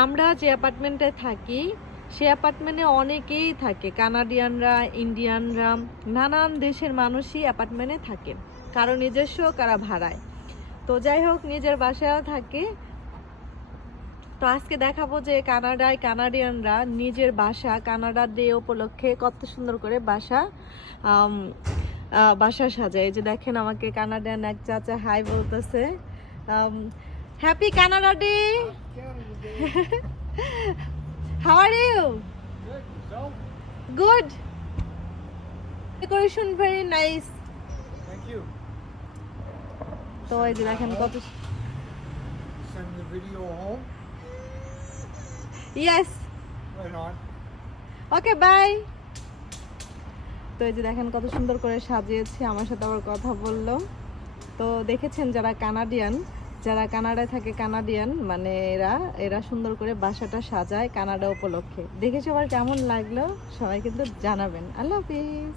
আমরা যে অ্যাপার্টমেন্টে থাকি সে অ্যাপার্টমেন্টে অনেকেই থাকে, কানাডিয়ানরা, ইন্ডিয়ানরা, নানান দেশের মানুষই অ্যাপার্টমেন্টে থাকে, কারো নিজস্ব, কারা ভাড়ায়। তো যাই হোক, নিজের বাসায়ও থাকে। তো আজকে দেখাবো যে কানাডায় কানাডিয়ানরা নিজের বাসা কানাডা ডে উপলক্ষে কত সুন্দর করে বাসা সাজায়। এই যে দেখেন, আমাকে কানাডিয়ান এক চাচা হাই বলতেছে। Happy Canada day. How are you? Good. Decoration very nice. Thank you. তো এই যে দেখেন কত। Send the video home. Yes, Right on. Okay bye. তো এই যে দেখেন কত সুন্দর করে সাজিয়েছে, আমার সাথে আবার কথা বললো। তো দেখেছেন, যারা কানাডায় থাকে, কানাডিয়ান মানে এরা সুন্দর করে বাসাটা সাজায় কানাডা উপলক্ষে। দেখে সবার কেমন লাগলো সবাই কিন্তু জানাবেন। আল্লাহ হাফিজ।